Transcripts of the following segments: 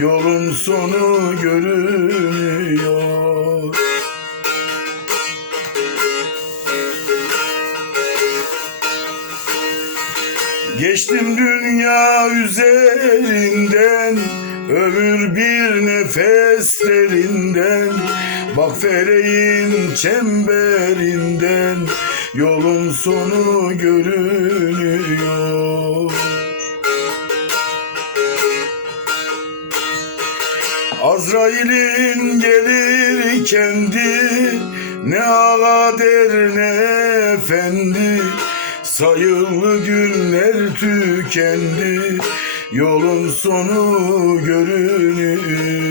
Yolun sonu görünüyor. Geçtim dünya üzerinden Ömür bir nefeslerinden. Bak feleğin çemberinden Yolun sonu görünüyor Azrail'in gelir kendi Ne ağa der ne efendi. Sayılı günler tükendi Yolun sonu görünüyor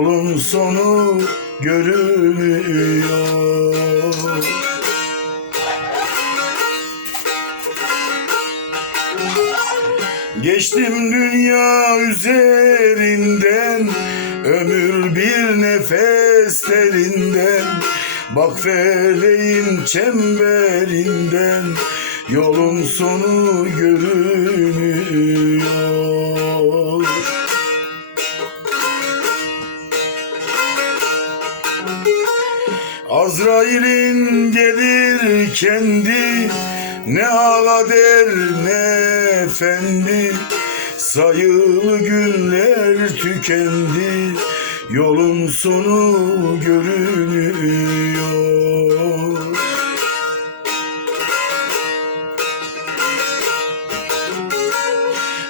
Yolun sonu görünüyor. Geçtim dünya üzerinden Ömür bir nefeslerinden. Bak feleğin çemberinden Yolun sonu görünüyor Azrail'in gelir kendi Ne ağa der ne efendi. Sayılı günler tükendi Yolun sonu görünüyor.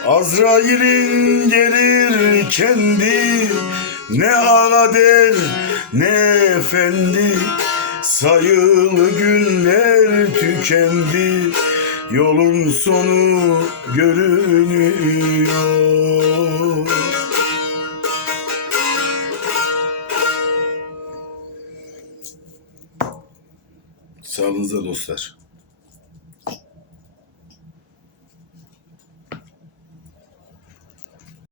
Azrail'in gelir kendi Ne ağa der ne efendi Sayılı günler tükendi Yolun sonu görünüyor Sağlığınıza dostlar.